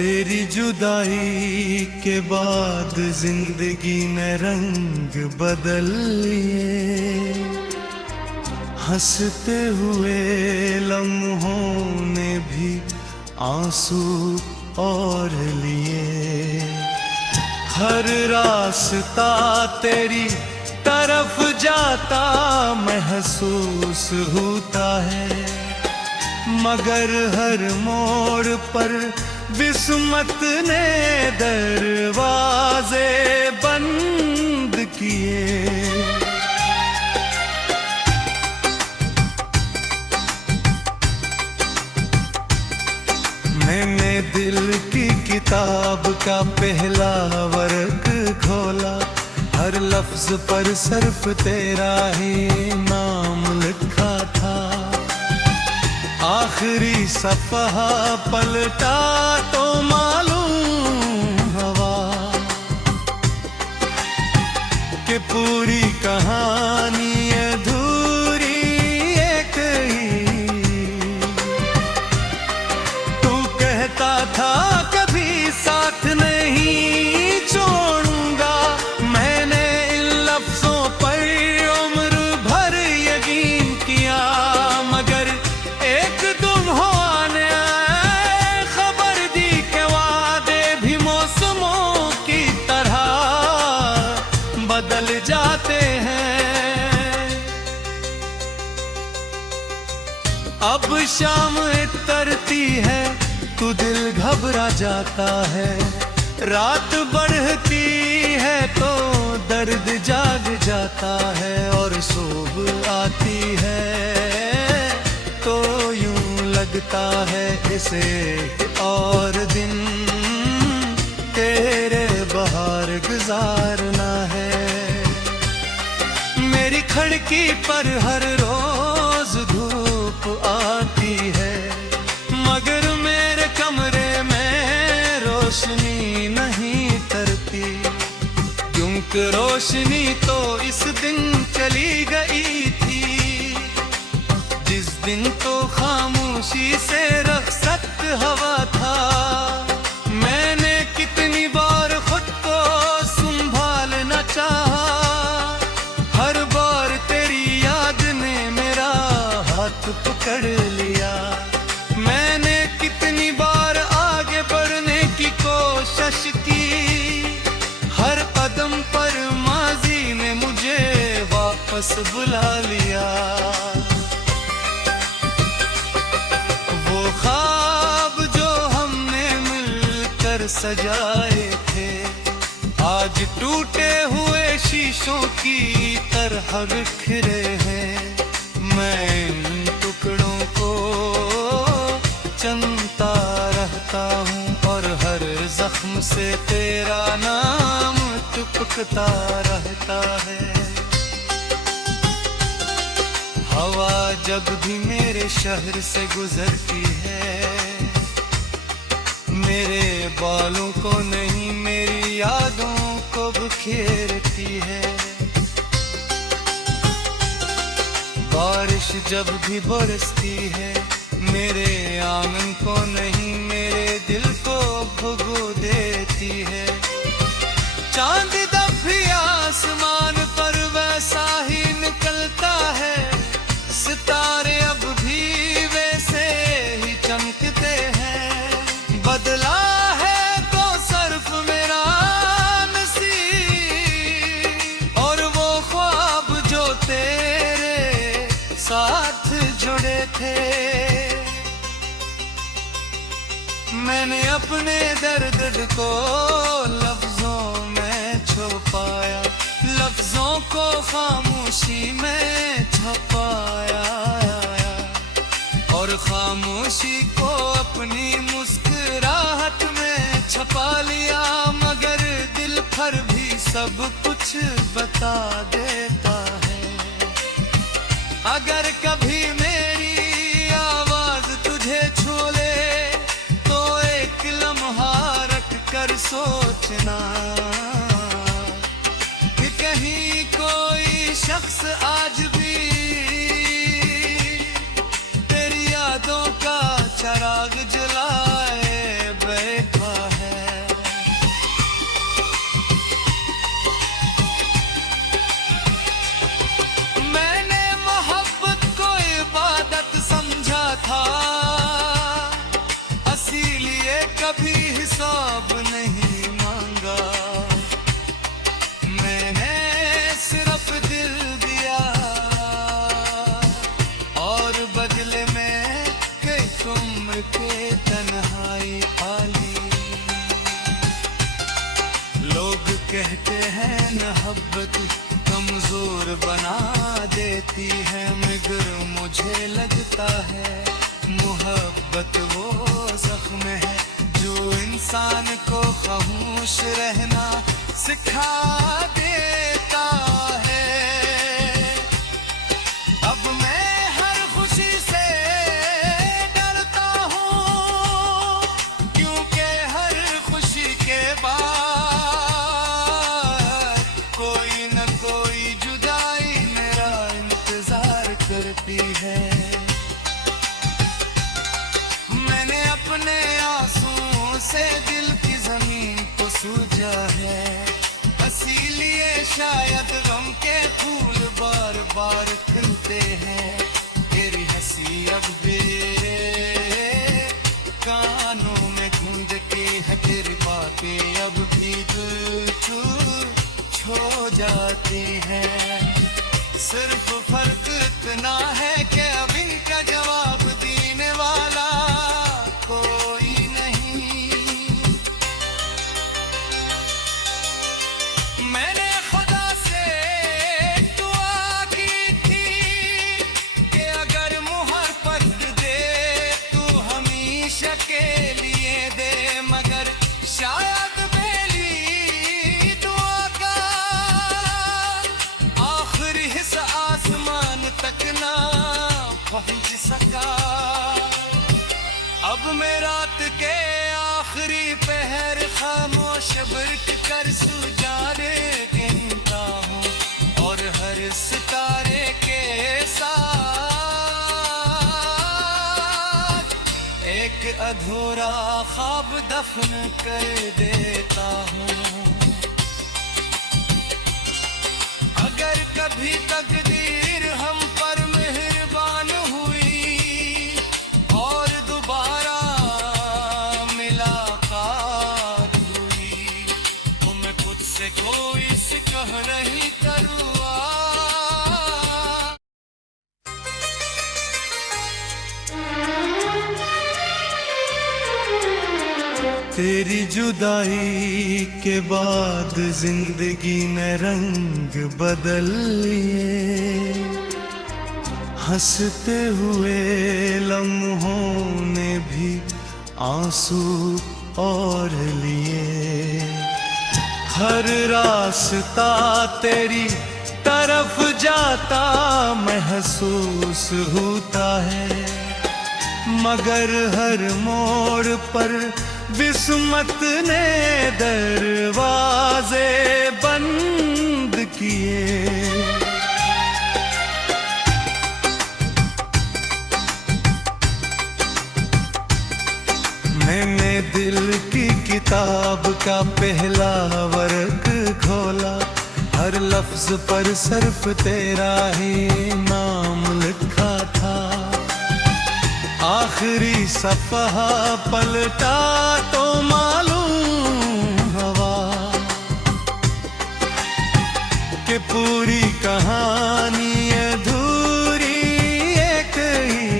तेरी जुदाई के बाद जिंदगी ने रंग बदल लिए, हंसते हुए लम्हों ने भी आंसू और लिए। हर रास्ता तेरी तरफ जाता महसूस होता है, मगर हर मोड़ पर विस्मत ने दरवाजे बंद किए। मैंने दिल की किताब का पहला वर्क खोला, हर लफ्ज पर सिर्फ तेरा ही नाम लिखा था। आखिरी सफ़हा पलटा तो मालूम हुआ कि पूरी कहानी अधूरी एक ही। तू कहता था कभी साथ नहीं छोड़ूंगा, मैंने इन लफ्जों पर उम्र भर यकीन किया, मगर एक तुम होने खबर दी के वादे भी मौसमों की तरह बदल जाते हैं। अब शाम उतरती है तो दिल घबरा जाता है, रात बढ़ती है तो दर्द जाग जाता है, और सुबह आती है तो यूं लगता है इसे और दिन तेरे बाहर गुजारना है। मेरी खिड़की पर हर रोज धूप आती है, मगर मेरे कमरे में रोशनी नहीं तरती, क्योंकि रोशनी तो इस दिन चली गई थी जिस दिन तो खामोशी से रखसत हवा था। मैंने कितनी बार खुद को संभालना चाहा, हर बार तेरी याद ने मेरा हाथ पकड़ लिया। मैंने कितनी बार आगे बढ़ने की कोशिश की, हर कदम पर माजी ने मुझे वापस बुला लिया। सजाए थे आज टूटे हुए शीशों की तरह बिखरे हैं। मैं इन टुकड़ों को चुनता रहता हूँ और हर जख्म से तेरा नाम टपकता रहता है। हवा जब भी मेरे शहर से गुजरती है, मेरे बालों को नहीं मेरी यादों को बिखेरती है। बारिश जब भी बरसती है, मेरे आंगन को नहीं मेरे दिल को भुगो देती है। चांद जब भी आसमान पर वैसा ही निकलता है, सितारे अब भी वैसे ही चमकते हैं। बदला है तो सिर्फ मेरा नसीब, और वो ख्वाब जो तेरे साथ जुड़े थे। मैंने अपने दर्द को लफ्जों में छुपाया, लफ्जों को खामोशी में छुपाया, और खामोशी को अपनी मुस्कुराहट में छुपा लिया, मगर दिल पर भी सब कुछ बता देता है। अगर कभी मेरी आवाज तुझे छू ले तो एक लम्हा रख कर सोचना कि कहीं कोई शख्स आज भी तेरी यादों का चराग जलाए बैठा मोहब्बत वो जख्म है जो इंसान को खामोश रहना सिखा देता है। अब मैं हर खुशी से डरता हूँ, क्योंकि हर खुशी के बाद कोई न कोई जुदाई मेरा इंतजार करती है। मैंने अपने आंसुओं से दिल की जमीन को सूजा है, इसीलिए शायद गम के फूल बार बार खिलते हैं। तेरी हंसी अब भी कानों में गूंजती है, तेरी बातें अब भी दिल छू जाती हैं। सिर्फ फर्क इतना है कि अब इनका जवाब देने वाला कोई नहीं। मैंने खुदा से दुआ की थी कि अगर मोहब्बत दे तू हमेशा के लिए दे, मगर शायद मेरी दुआ का आखिरी हिस्सा आसमान तक ना पहुंच सका। अब मैं रात के आखिरी पहर खामोश बिर्क कर सुजारे गिनता हूँ, और हर सितारे के साथ एक अधूरा ख्वाब दफन कर देता हूँ। अगर कभी तकदीर हम पर मेहरबान हुई और दोबारा मुलाकात हुई, तो मैं खुद से कोई कह नहीं करूँगा। तेरी जुदाई के बाद जिंदगी ने रंग बदल लिए, हंसते हुए लम्हों ने भी आंसू और लिए। हर रास्ता तेरी तरफ जाता महसूस होता है, मगर हर मोड़ पर विस्मत ने दरवाजे बंद किए। मैंने दिल की किताब का पहला वर्क खोला, हर लफ्ज पर सिर्फ तेरा ही नाम लिखा था। आखिरी सफ़हा पलटा तो मालूम हुआ कि पूरी कहानी अधूरी एक ही।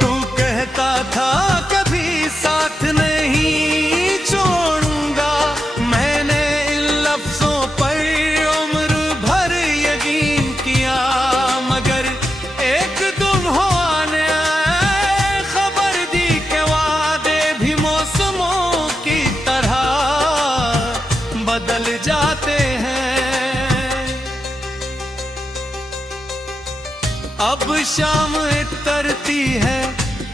तू कहता था कभी साथ नहीं छोड़ूंगा, मैंने इन लफ्जों पर उम्र भर यकीन किया, मगर एक दुल्हन ने खबर दी के वादे भी मौसमों की तरह बदल जाते हैं। अब शाम उतरती है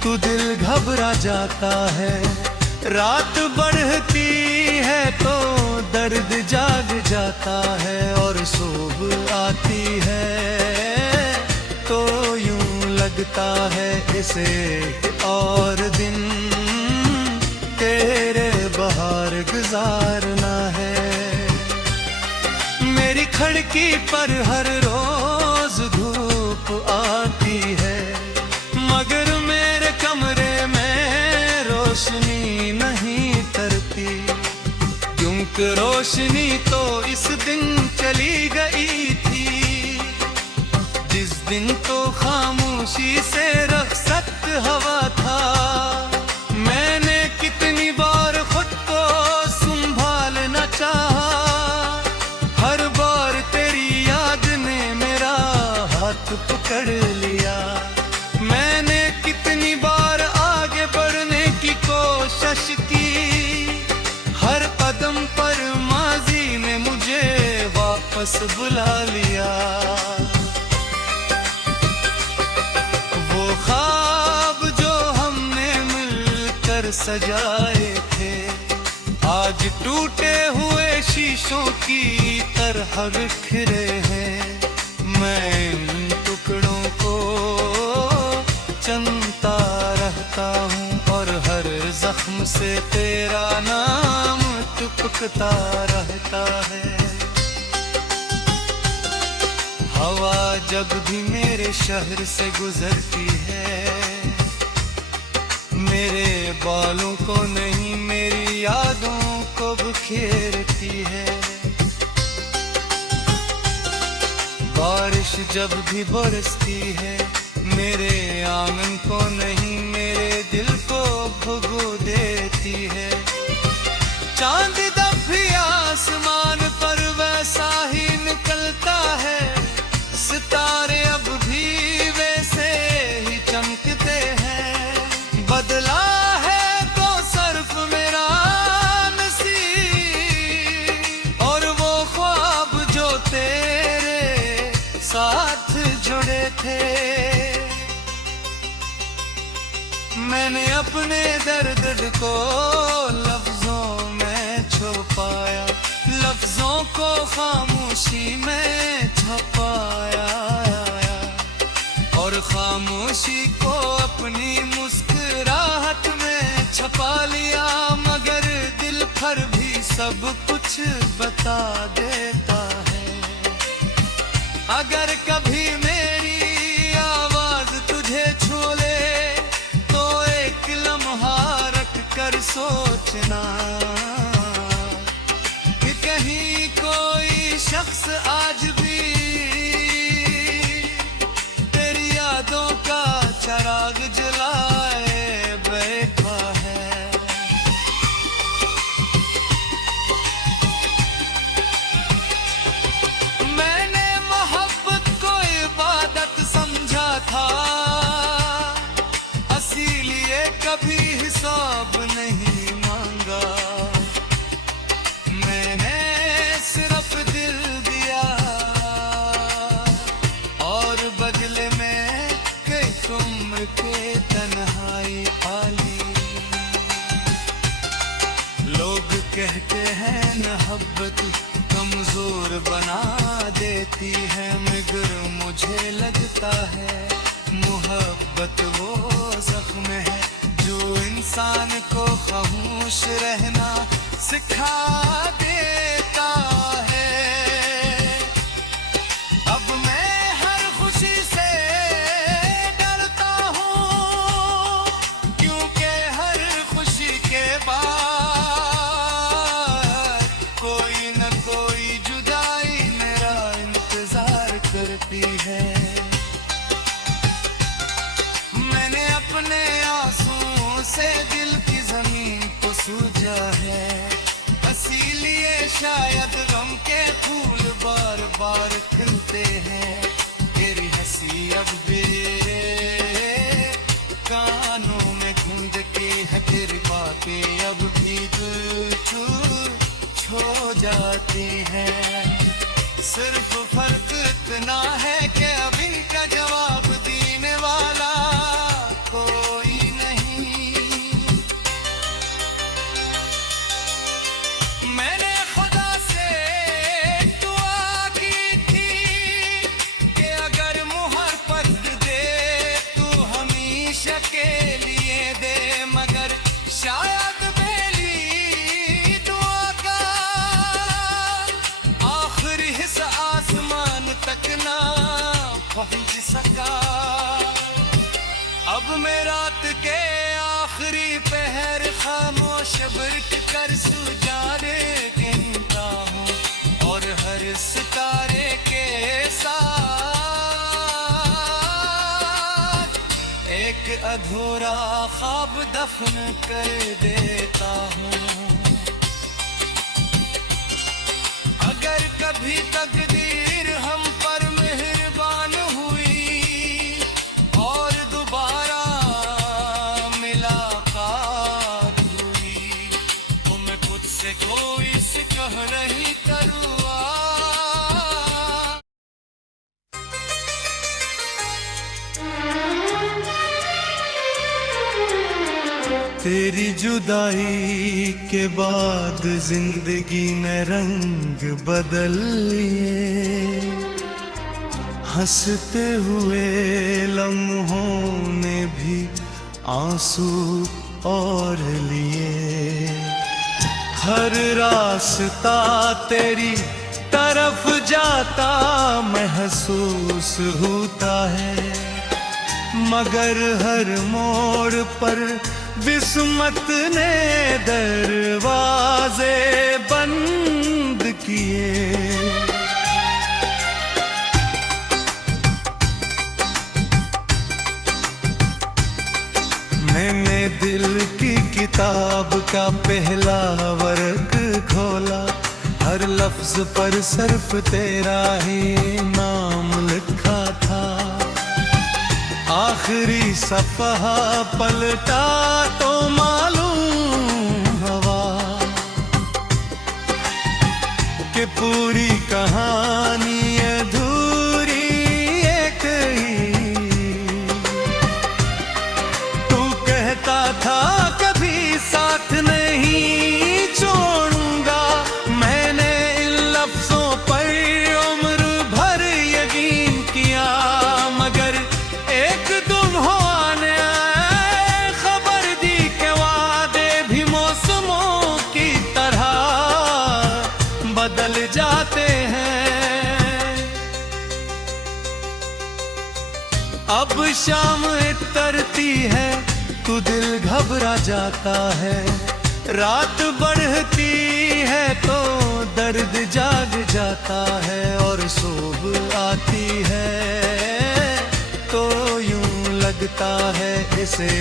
तो दिल घबरा जाता है, रात बढ़ती है तो दर्द जाग जाता है, और सुबह आती है तो यूं लगता है इसे और दिन तेरे बाहर गुजारना है। मेरी खिड़की पर हर रोज धूप आती है, मगर मेरे कमरे में रोशनी नहीं तरती, क्योंकि रोशनी तो इस दिन चली गई थी जिस दिन तो खामोशी से रखसत हवा था। मैंने कितनी बार खुद को संभालना चाहा, हर बार तेरी याद ने मेरा हाथ पकड़ लिया। मैंने बस बुला लिया। वो ख्वाब जो हमने मिलकर सजाए थे, आज टूटे हुए शीशों की तरह बिखरे हैं। मैं इन टुकड़ों को चनता रहता हूँ और हर जख्म से तेरा नाम टपकता रहता है। हवा जब भी मेरे शहर से गुजरती है, मेरे बालों को नहीं मेरी यादों को बिखेरती है। बारिश जब भी बरसती है, मेरे आंगन को नहीं मेरे दिल को भुगो देती है। चांद जब भी आसमान पर वैसा ही निकलता है, सितारे अब भी वैसे ही चमकते हैं। बदला है तो सिर्फ मेरा नसीब और वो ख्वाब जो तेरे साथ जुड़े थे। मैंने अपने दर्द को लफ्जों में छुपाया, लफ्जों को खामोशी में छुपाया और खामोशी को अपनी मुस्कुराहट में छुपा लिया। मगर दिल पर भी सब कुछ बता देता है। अगर कभी मेरी आवाज तुझे छू ले तो एक लम्हा रख कर सोचना कि कहीं कोई शख्स आज भी तेरी यादों का चिराग जलाए बैठा है। मैंने मोहब्बत को इबादत समझा था, इसीलिए कभी हिसाब नहीं मांगा। मैंने सिर्फ दिल दिया और बदले में कई उम्र के तन्हाई पाली। लोग कहते हैं मोहब्बत कमजोर बना देती है, मगर मुझे लगता है मोहब्बत वो जख्म है जो इंसान को खामोश रहना सिखा देता है। अब मैं हर खुशी से डरता हूँ, क्योंकि हर खुशी के बाद कोई न कोई जुदाई मेरा इंतजार करती है। मैंने अपने आंसुओं से दिल की जमीन को सूजा है, इसीलिए शायद गम के फूल बार बार खिलते हैं। तेरी हंसी अब भी कानों में गूंजती है, तेरी बातें अब भी दिल छू जाती हैं। सिर्फ फर्क इतना है कि अभी का जवाब देने वाला कोई नहीं। मैंने खुदा से दुआ की थी कि अगर मुहर पर दे तू हमेशा के लिए दे, मगर शायद मेरी दुआ का आखिरी हिस्सा आसमान तक ना पहुंच सका। अब मैं रात के आखिरी पहर खामोश बिरक कर सुजाने गिनता हूँ और हर सितारे के साथ एक अधूरा ख्वाब दफन कर देता हूँ। अगर कभी तकदीर हम पर मेहरबान हुई और दोबारा मुलाकात हुई, तो मैं खुद से कोई सिकह नहीं करूँगा। तेरी जुदाई के बाद जिंदगी ने रंग बदल लिए, हंसते हुए लम्हों ने भी आंसू और लिए। हर रास्ता तेरी तरफ जाता महसूस होता है, मगर हर मोड़ पर विस्मत ने दरवाजे बंद किए। मैंने दिल की किताब का पहला वर्क खोला, हर लफ्ज पर सिर्फ तेरा ही नाम लिखा था। आखिरी सफ़हा पलटा तो मालूम हुआ कि पूरी कहानी अधूरी एक ही। तू कहता था कभी साथ नहीं छोड़ूंगा, मैंने इन लफ्जों पर उम्र भर यकीन किया, मगर एक तुम हो आने खबर दी के वादे भी मौसमों की तरह बदल जाते हैं। अब शाम उतरती है तो दिल घबरा जाता है, रात बढ़ती है तो दर्द जाग जाता है, और सुबह आती है तो यूं लगता है इसे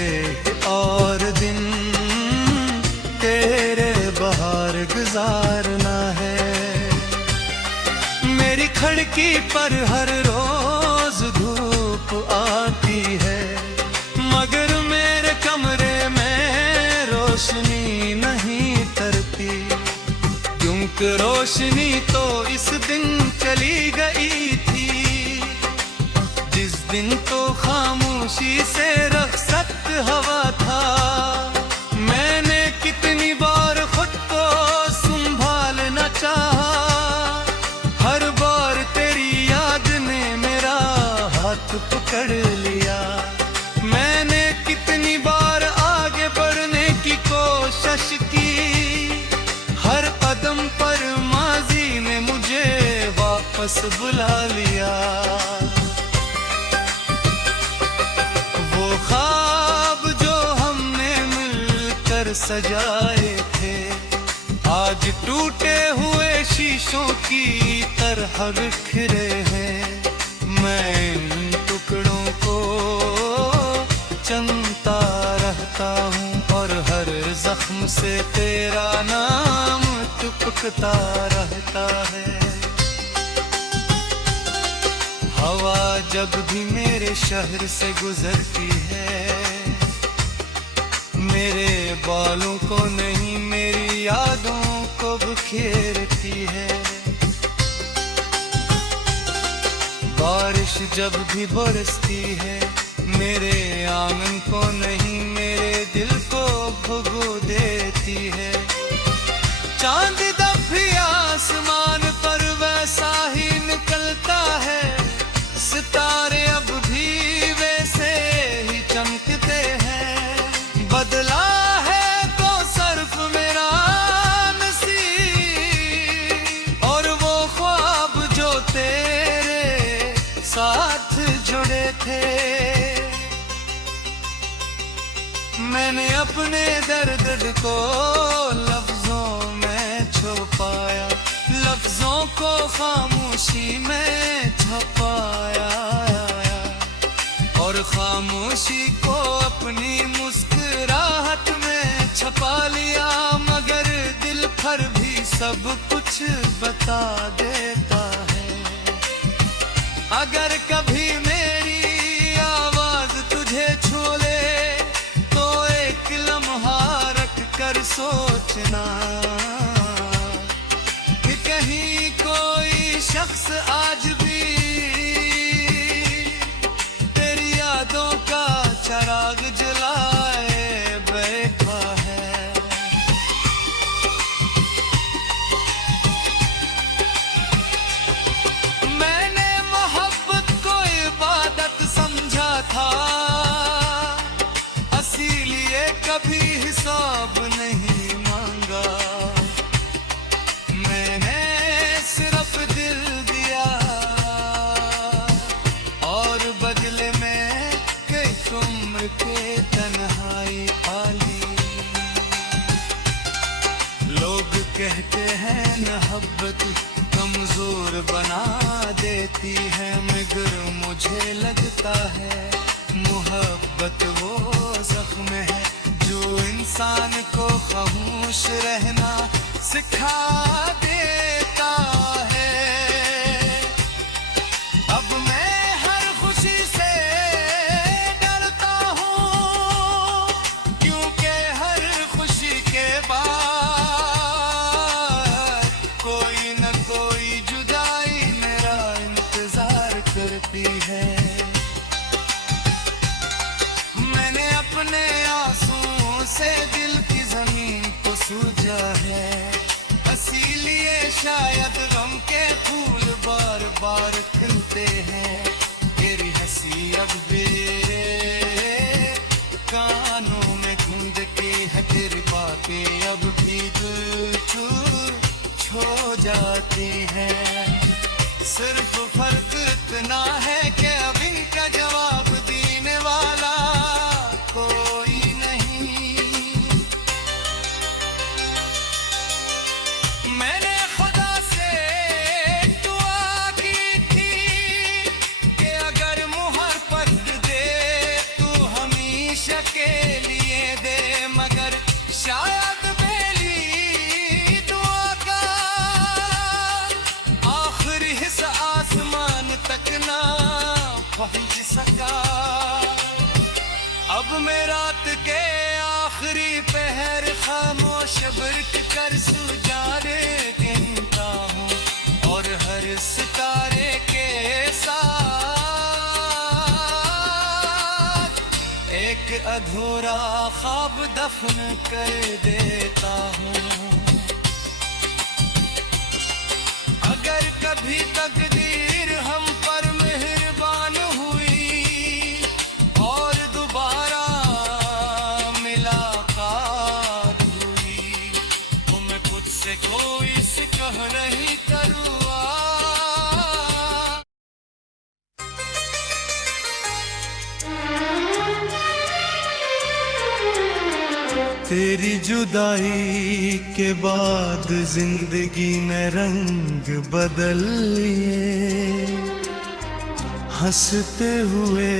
और दिन तेरे बाहर गुजारना है। मेरी खिड़की पर हर रोज धूप आती है, मगर मेरे कमरे में रोशनी नहीं तरती, क्योंकि रोशनी तो इस दिन चली गई थी जिस दिन तो खामोशी से रखसत हवा था। मैंने कितनी बार खुद को संभालना चाहा, हर बार तेरी याद ने मेरा हाथ पकड़ लिया। मैंने कितनी बार आगे बढ़ने की कोशिश की, हर कदम पर माजी ने मुझे वापस बुला लिया। वो ख्वाब जो हमने मिलकर सजाए थे, आज टूटे हुए शीशों की तरह बिखरे हैं। मैं इन टुकड़ों को चुनता रहता हूँ, और हर जख्म से तेरा नाम टपकता रहता है। हवा जब भी मेरे शहर से गुजरती है, मेरे बालों को नहीं मेरी यादों को बिखेरती है। बारिश जब भी बरसती है, मेरे आंगन को नहीं मेरे दिल को भुगो देती है। चांद जब भी आसमान पर वैसा ही निकलता है, सितारे अब भी वैसे ही चमकते हैं। बदला है तो सिर्फ मेरा नसीब, और वो ख्वाब जो तेरे साथ जुड़े थे। मैंने अपने दर्द को लफ्जों में छुपाया, लफ्जों को खामोशी में छुपाया, और खामोशी को अपनी मुस्कुराहट में छुपा लिया। मगर दिल पर भी सब कुछ बता देता है। अगर कभी मेरी आवाज तुझे छू ले, तो एक लम्हा रख कर सोचना कि कहीं कोई शख्स आज भी तेरी यादों का चराग जलाए बैठा मोहब्बत कमजोर बना देती है, मगर मुझे लगता है मोहब्बत वो जख्म है जो इंसान को खामोश रहना सिखा देता है। अब मैं हर खुशी से डरता हूँ, क्योंकि हर खुशी के बाद कोई न कोई जुदाई मेरा इंतजार करती है। मैंने अपने आंसुओं से दिल की जमीन को सूजा है, इसीलिए शायद गम के फूल बार बार खिलते हैं। तेरी हंसी अब भी कानों में गूंजती है, तेरी बातें अब भी दिल छू जाती हैं। सिर्फ फर्क इतना है कि अब इनका जवाब देने वाला कोई नहीं। मैंने खुदा से दुआ की थी कि अगर मुहर पलट दे तू हमेशा के लिए दे, मगर शायद मेरी दुआ का आखिरी हिस्सा आसमान तक ना पहुंच सका। अब मैं रात के आखिरी पहर खामोश बिरक कर सुजारे गिनता हूँ, और हर सितारे के साथ एक अधूरा ख्वाब दफन कर देता हूँ। अगर कभी तकदीर हम पर मेहरबान हुई और दोबारा मुलाकात हुई, तो मैं खुद से कोई सिकह नहीं करूँगा। तेरी जुदाई के बाद जिंदगी ने रंग बदल लिए, हंसते हुए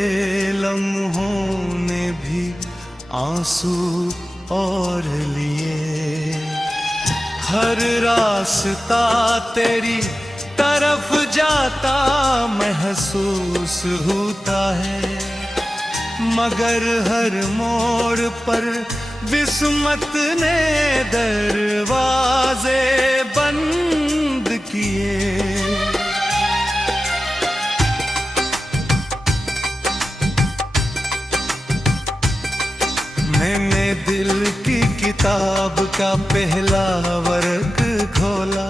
लम्हों ने भी आंसू और लिए। हर रास्ता तेरी तरफ जाता महसूस होता है, मगर हर मोड़ पर विस्मत ने दरवाजे बंद किए। मैंने दिल की किताब का पहला वर्क खोला,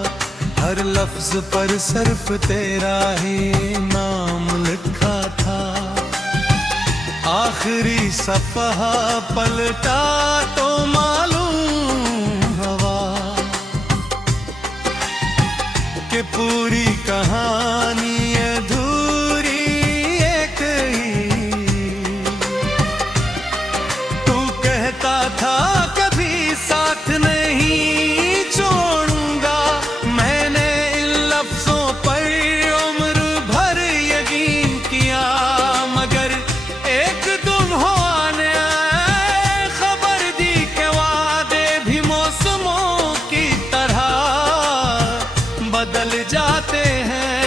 हर लफ्ज पर सिर्फ तेरा ही नाम लिखा था। आखिरी सफ़हा पलटा तो मालूम हुआ कि पूरी कहानी अधूरी एक ही। तू कहता था कभी साथ नहीं छोड़ूंगा, मैंने इन लफ्जों पर उम्र भर यकीन किया, मगर एक दुल्हन खबर दी के वादे भी मौसमों की तरह बदल जाते हैं।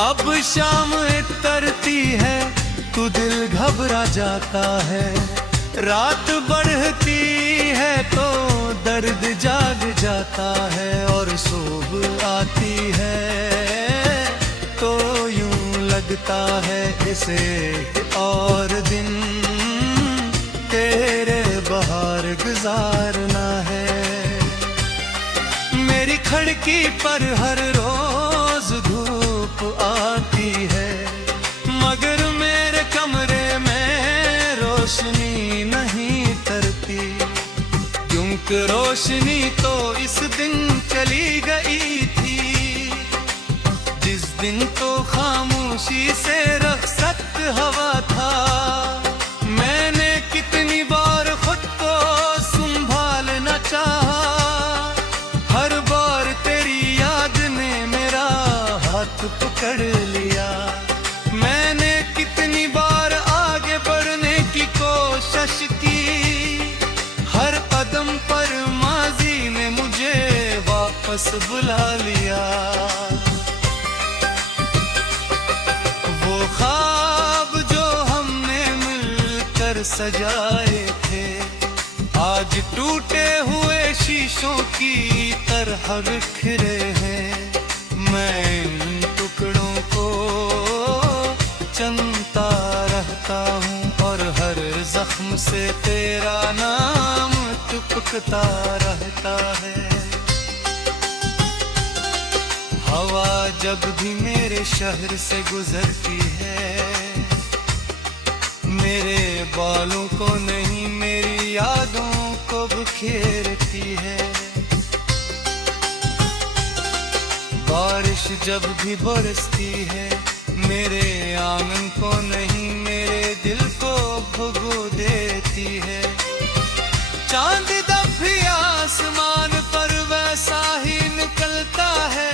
अब शाम उतरती है तो दिल घबरा जाता है, रात बढ़ती है तो दर्द जाग जाता है, और सुबह आती है तो यूं लगता है इसे और दिन तेरे बाहर गुजारना है। मेरी खिड़की पर हर रोज धूप आती है, मगर मेरे कमरे में रोशनी नहीं तरती, क्योंकि रोशनी तो इस दिन चली गई थी जिस दिन तो खामोशी से रखसत हवा था। मैंने कितनी बार खुद को संभालना चाहा, हाथ पकड़ लिया। मैंने कितनी बार आगे बढ़ने की कोशिश की, हर कदम पर माजी ने मुझे वापस बुला लिया। वो ख्वाब जो हमने मिलकर सजाए थे, आज टूटे हुए शीशों की तरह बिखरे हैं। मैं इन टुकड़ों को चुनता रहता हूँ और हर जख्म से तेरा नाम टपकता रहता है। हवा जब भी मेरे शहर से गुजरती है, मेरे बालों को नहीं मेरी यादों को बिखेरती है। बारिश जब भी बरसती है, मेरे आंगन को नहीं मेरे दिल को भुगो देती है। चांद जब भी आसमान पर वैसा ही निकलता है,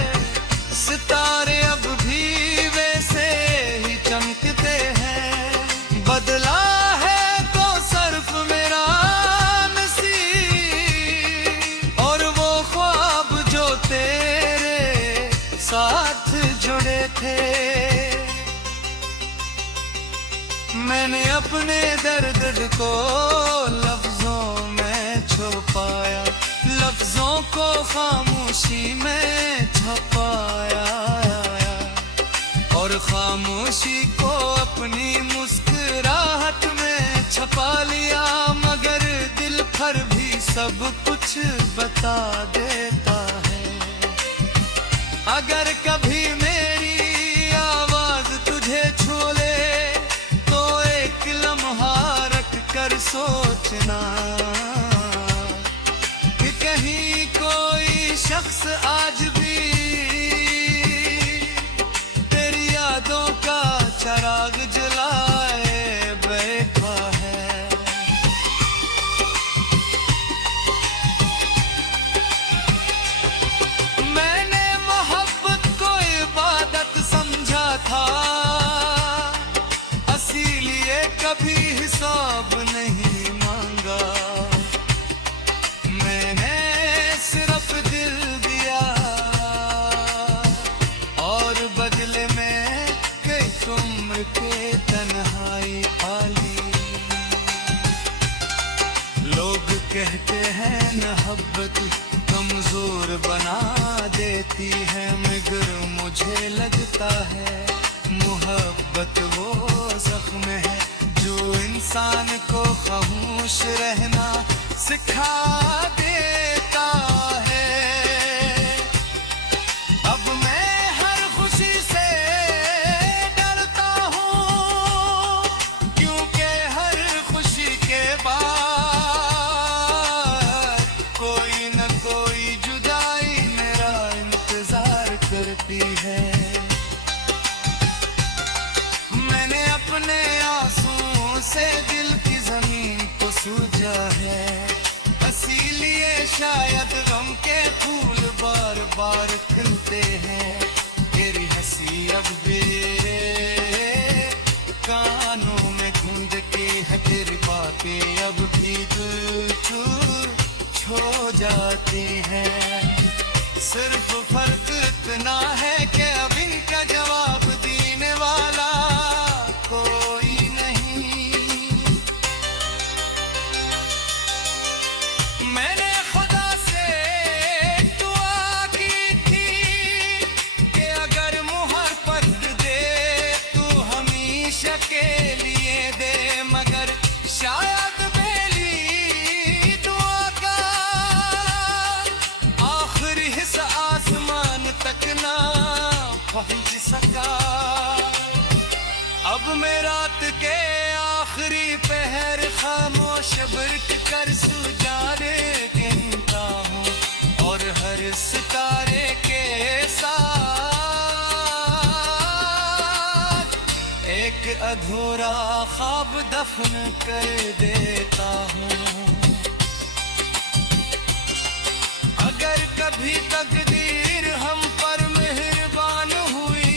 सितारे अब भी वैसे ही चमकते हैं। बदला है तो सिर्फ मेरा नसीब और वो ख्वाब जो तेरे साथ जुड़े थे। मैंने अपने दर्द को लफ्जों में छुपाया, लफ्जों को खामोशी में छुपाया और खामोशी को अपनी मुस्कुराहट में छुपा लिया। मगर दिल पर भी सब कुछ बता देता है। अगर कभी मेरी आवाज तुझे छू ले तो एक लम्हा रख कर सोचना कि कहीं कोई शख्स आज भी तेरी यादों का चिराग जलाए बैठा है। मैंने मोहब्बत को इबादत समझा था, इसीलिए कभी हिसाब नहीं मांगा। मैंने सिर्फ दिल दिया और बदले में कई उम्र के तन्हाई पाली। लोग कहते हैं मोहब्बत कमजोर बना देती है, मगर मुझे लगता है मोहब्बत वो जख्म है जो इंसान को खामोश रहना सिखा देता है। अब मैं हर खुशी से डरता हूँ, क्योंकि हर खुशी के बाद कोई न कोई जुदाई मेरा इंतजार करती है। मैंने अपने आंसुओं से दिल की जमीन को सूजा है, इसीलिए शायद गम के फूल बार बार खिलते हैं। तेरी हंसी अब भी कानों में गूंजती है, तेरी बातें अब भी दिल छू जाती हैं। सिर्फ फर्क इतना है कि अब इनका जवाब देने वाला कोई नहीं। मैंने खुदा से दुआ की थी कि अगर मुहर पर दे तू हमेशा के लिए दे, मगर शायद मेरी दुआ का आखिरी हिस्सा आसमान तक ना पहुंच सका। अब मैं रात के आखिरी पहर खामोश बिरक कर सुजाने गिनता हूँ और हर सितारे के साथ एक अधूरा ख्वाब दफन कर देता हूँ। अगर कभी तकदीर हम पर मेहरबान हुई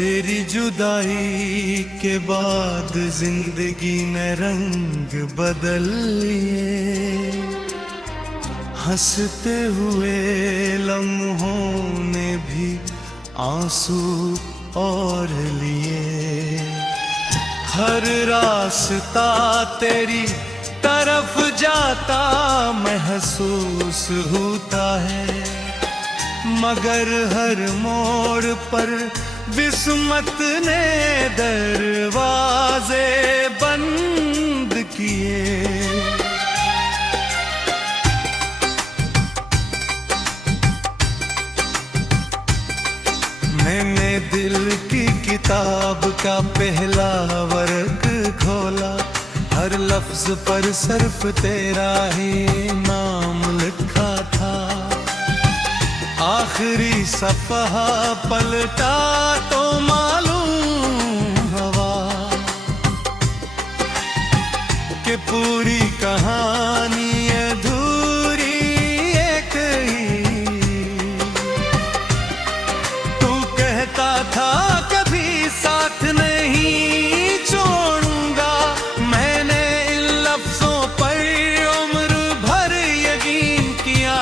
तेरी जुदाई के बाद जिंदगी ने रंग बदल लिए, हंसते हुए लम्हों ने भी आंसू और लिए। हर रास्ता तेरी तरफ जाता महसूस होता है, मगर हर मोड़ पर विस्मत ने दरवाजे बंद किए। मैंने दिल की किताब का पहला वर्क खोला, हर लफ्ज पर सिर्फ तेरा ही नाम लिखा था। आखिरी सफ़हा पलटा तो मालूम हुआ कि पूरी कहानी अधूरी एक ही। तू कहता था कभी साथ नहीं छोड़ूंगा, मैंने इन लफ्जों पर उम्र भर यकीन किया,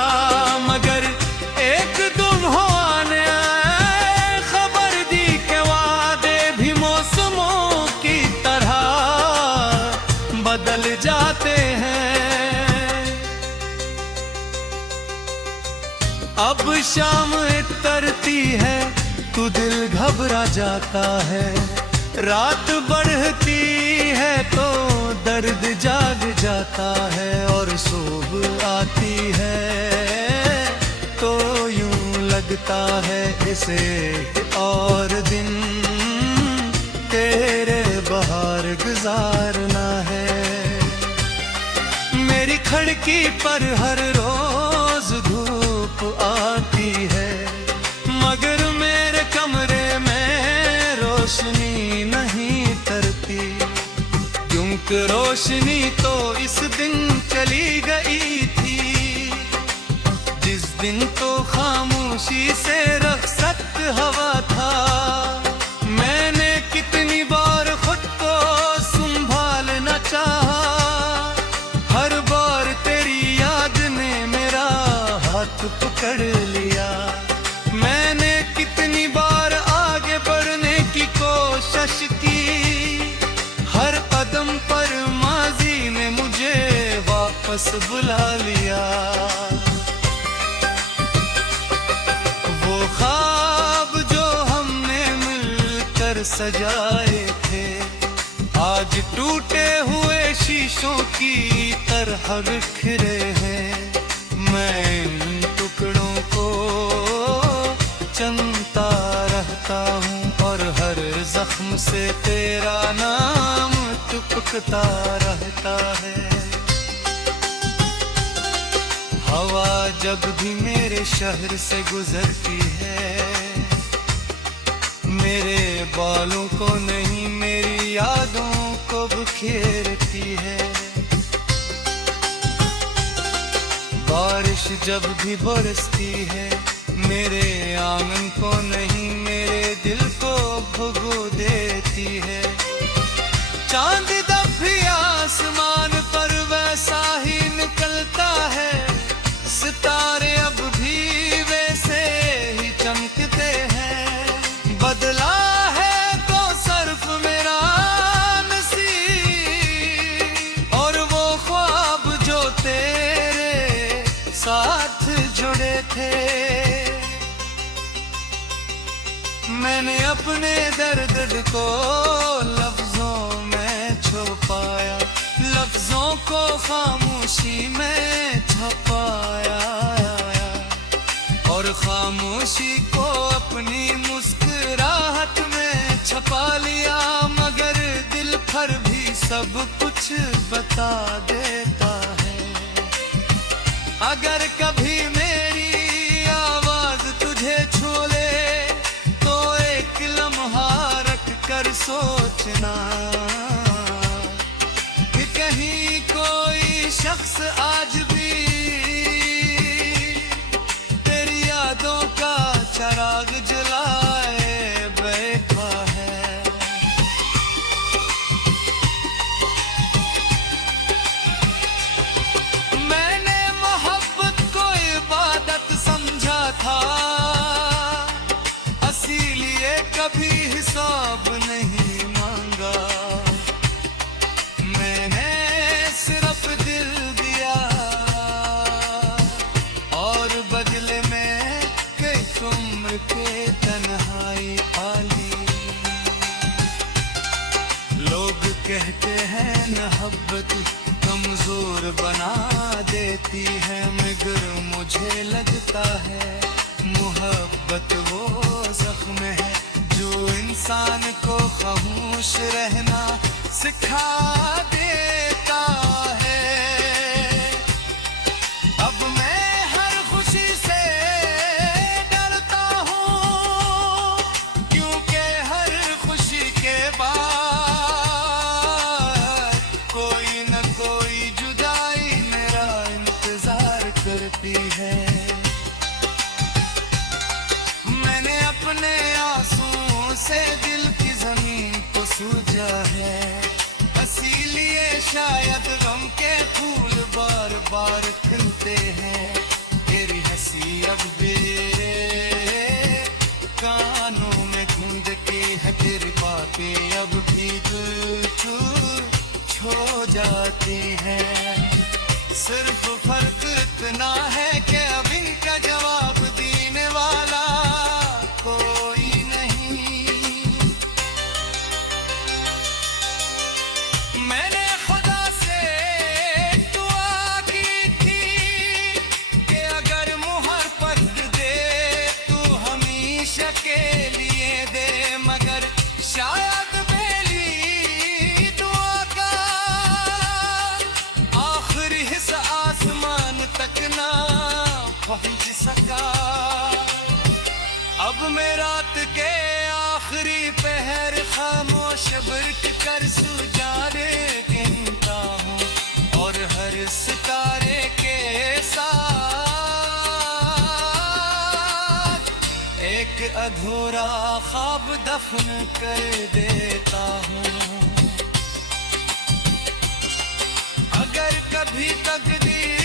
मगर एक दुल्हन ने खबर दी के वादे भी मौसमों की तरह बदल जाते हैं। अब शाम इतरती है तो दिल घबरा जाता है, रात बढ़ती है तो दर्द जाग जाता है, और सुबह आती है तो यूं लगता है इसे और दिन तेरे बाहर गुजारना है। मेरी खिड़की पर हर रोज धूप आती है, मगर मेरे कमरे में रोशनी नहीं तरती, क्योंकि रोशनी तो इस दिन चली गई थी जिस दिन तो खामोशी से रखसत हवा था। मैंने कितनी बार खुद को संभालना चाहा, हर बार तेरी याद ने मेरा हाथ पकड़ लिया। मैंने कितनी बार आगे बढ़ने की कोशिश की, हर कदम पर माजी ने मुझे वापस बुला लिया। सजाए थे आज टूटे हुए शीशों की तरह बिखरे हैं। मैं इन टुकड़ों को चुनता रहता हूँ और हर जख्म से तेरा नाम टपकता रहता है। हवा जब भी मेरे शहर से गुजरती है, मेरे बालों को नहीं मेरी यादों को बिखेरती है। बारिश जब भी बरसती है, मेरे आंगन को नहीं मेरे दिल को भिगो देती है। चांद जब भी आसमान पर वैसा ही निकलता है, सितारे अब भी वैसे ही चमकते हैं। बदला है तो सिर्फ मेरा नसीब, और वो ख्वाब जो तेरे साथ जुड़े थे। मैंने अपने दर्द को लफ्जों में छुपाया, लफ्जों को खामोशी में छुपाया, और खामोशी को अपनी मुस्कुराहट में छुपा लिया। मगर दिल पर भी सब कुछ बता देता है। अगर कभी मेरी आवाज तुझे छू ले तो एक लम्हा रख कर सोचना कि कहीं कोई शख्स आज भी तेरी यादों का चराग जलाए बेखौफ। मोहब्बत कमजोर बना देती है, मगर मुझे लगता है मोहब्बत वो जख्म है जो इंसान को खामोश रहना सिखा देता है। अब मैं हर खुशी से डरता हूँ, क्योंकि हर खुशी के बाद कोई न कोई जुदाई मेरा इंतजार करती है। मैंने अपने आंसुओं से दिल की जमीन को सूजा है, इसीलिए शायद गम के फूल बार बार खिलते हैं। तेरी हंसी अब भी कानों में गूंजती है, तेरी बातें अब भी दिल छू जाती हैं। सिर्फ फर्क इतना है कि अब इनका जवाब देने वाला कोई नहीं। मैंने खुदा से दुआ की थी कि अगर मोहब्बत दे तू हमेशा के लिए दे, मगर शायद मेरी दुआ का आखिरी हिस्सा आसमान तक ना पहुंच सका। अब मैं रात के आखिरी पहर खामोश बिर्क कर सुजाने गिनता हूँ, और हर सितारे के साथ एक अधूरा ख्वाब दफन कर देता हूँ। अगर कभी तकदीर